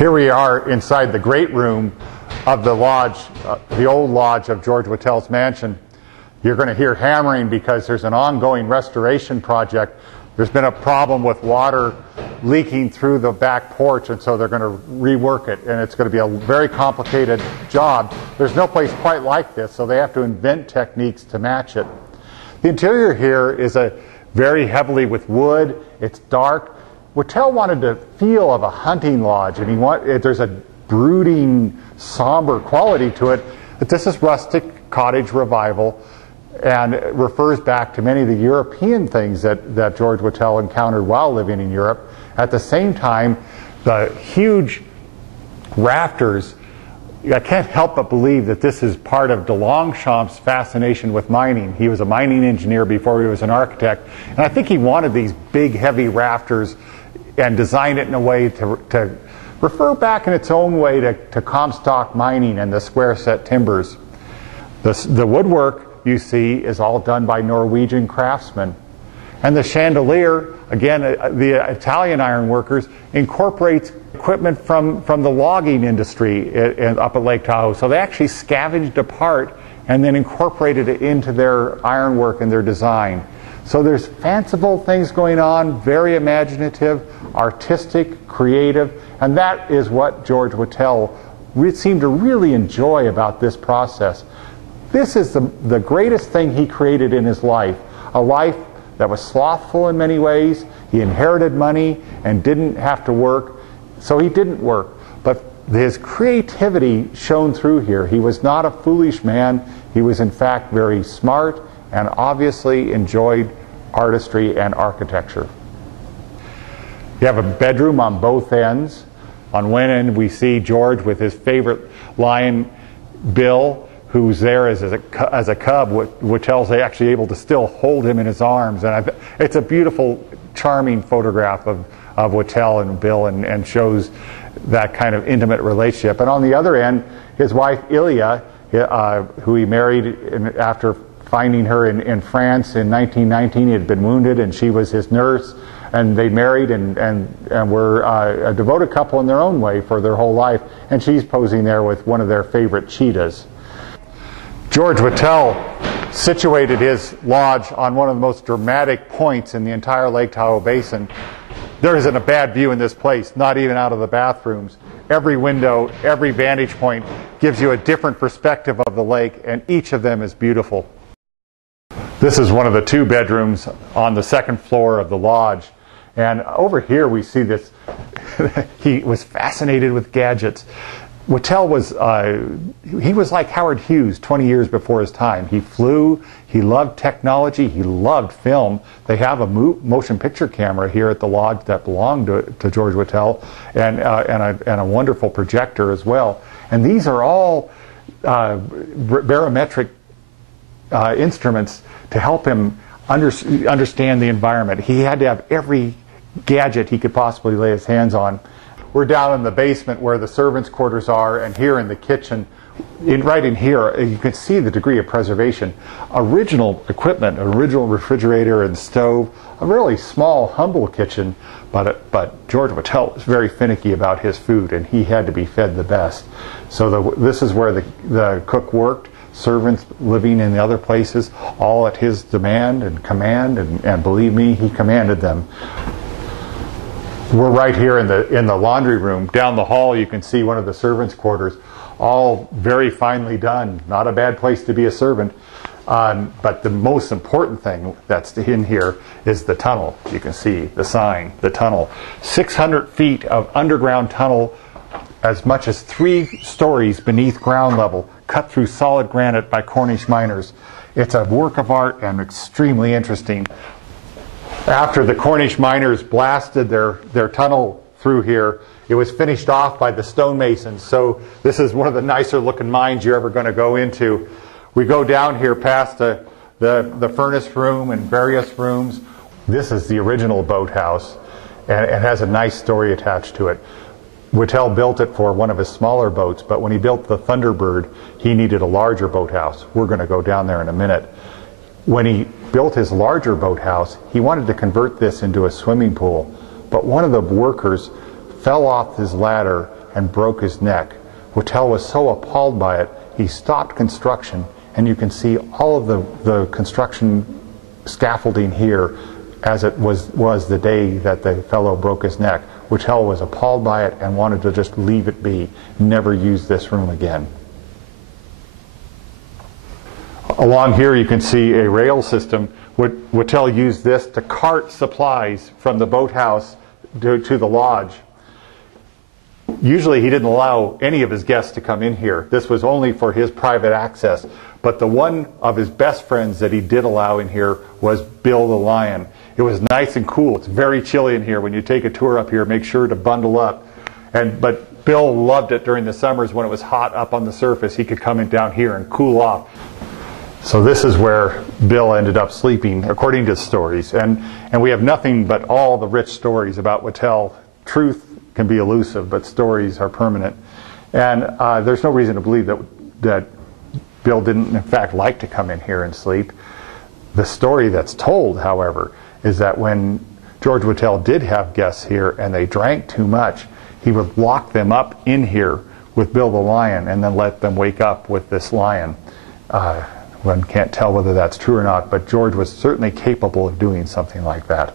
Here we are inside the great room of the lodge, the old lodge of George Whittell's mansion. You're going to hear hammering because there's an ongoing restoration project. There's been a problem with water leaking through the back porch, and so they're going to rework it, and it's going to be a very complicated job. There's no place quite like this, so they have to invent techniques to match it. The interior here is very heavily with wood. It's dark. Whittell wanted the feel of a hunting lodge, and there's a brooding, somber quality to it. But this is rustic cottage revival, and it refers back to many of the European things that George Whittell encountered while living in Europe. At the same time, the huge rafters, I can't help but believe that this is part of de Longchamp's fascination with mining. He was a mining engineer before he was an architect, and I think he wanted these big, heavy rafters and designed it in a way to refer back in its own way to Comstock mining and the square set timbers. The woodwork you see is all done by Norwegian craftsmen. And the chandelier, again, the Italian ironworkers, incorporates equipment from the logging industry up at Lake Tahoe. So they actually scavenged a part and then incorporated it into their ironwork and their design. So there's fanciful things going on, very imaginative, artistic, creative, and that is what George Whittell seemed to really enjoy about this process. This is the greatest thing he created in his life, a life that was slothful in many ways. He inherited money and didn't have to work, so he didn't work. But his creativity shone through here. He was not a foolish man. He was in fact very smart and obviously enjoyed artistry and architecture. You have a bedroom on both ends. On one end we see George with his favorite lion, Bill, who's there as a cub. Whittell's actually able to still hold him in his arms. And it's a beautiful, charming photograph of Whittell and Bill, and shows that kind of intimate relationship. And on the other end, his wife Ilya, who he married after finding her in France in 1919. He had been wounded, and she was his nurse. And they married and were a devoted couple in their own way for their whole life. And she's posing there with one of their favorite cheetahs. George Whittell situated his lodge on one of the most dramatic points in the entire Lake Tahoe Basin. There isn't a bad view in this place, not even out of the bathrooms. Every window, every vantage point gives you a different perspective of the lake, and each of them is beautiful. This is one of the two bedrooms on the second floor of the lodge. And over here we see this. He was fascinated with gadgets. Whittell was like Howard Hughes 20 years before his time. He flew, he loved technology, he loved film. They have a motion picture camera here at the lodge that belonged to George Whittell, and a wonderful projector as well. And these are all barometric instruments to help him understand the environment. He had to have every gadget he could possibly lay his hands on. We're down in the basement where the servants' quarters are, and here in the kitchen, right in here, you can see the degree of preservation. Original equipment, original refrigerator and stove, a really small, humble kitchen, but George Whittell was very finicky about his food, and he had to be fed the best. So this is where the cook worked. Servants living in the other places, all at his demand and command, and believe me, he commanded them. We're right here in the laundry room. Down the hall you can see one of the servants' quarters, all very finely done. Not a bad place to be a servant. But the most important thing that's in here is the tunnel. You can see the sign, the tunnel. 600 feet of underground tunnel, as much as 3 stories beneath ground level, cut through solid granite by Cornish miners. It's a work of art and extremely interesting. After the Cornish miners blasted their tunnel through here, it was finished off by the stonemasons. So this is one of the nicer looking mines you're ever going to go into. We go down here past the furnace room and various rooms. This is the original boathouse, and it has a nice story attached to it. Whittell built it for one of his smaller boats, but when he built the Thunderbird, he needed a larger boathouse. We're going to go down there in a minute. When he built his larger boathouse, he wanted to convert this into a swimming pool, but one of the workers fell off his ladder and broke his neck. Whittell was so appalled by it, he stopped construction, and you can see all of the construction scaffolding here as it was the day that the fellow broke his neck. Whittell was appalled by it and wanted to just leave it be, never use this room again. Along here you can see a rail system. Whittell used this to cart supplies from the boathouse to the lodge. Usually he didn't allow any of his guests to come in here. This was only for his private access. But the one of his best friends that he did allow in here was Bill the lion. It was nice and cool. It's very chilly in here. When you take a tour up here, make sure to bundle up. But Bill loved it during the summers when it was hot up on the surface. He could come in down here and cool off. So this is where Bill ended up sleeping, according to stories. And we have nothing but all the rich stories about Whittell. Truth can be elusive, but stories are permanent. And there's no reason to believe that Bill didn't, in fact, like to come in here and sleep. The story that's told, however, is that when George Whittell did have guests here and they drank too much, he would lock them up in here with Bill the lion and then let them wake up with this lion. One can't tell whether that's true or not, but George was certainly capable of doing something like that.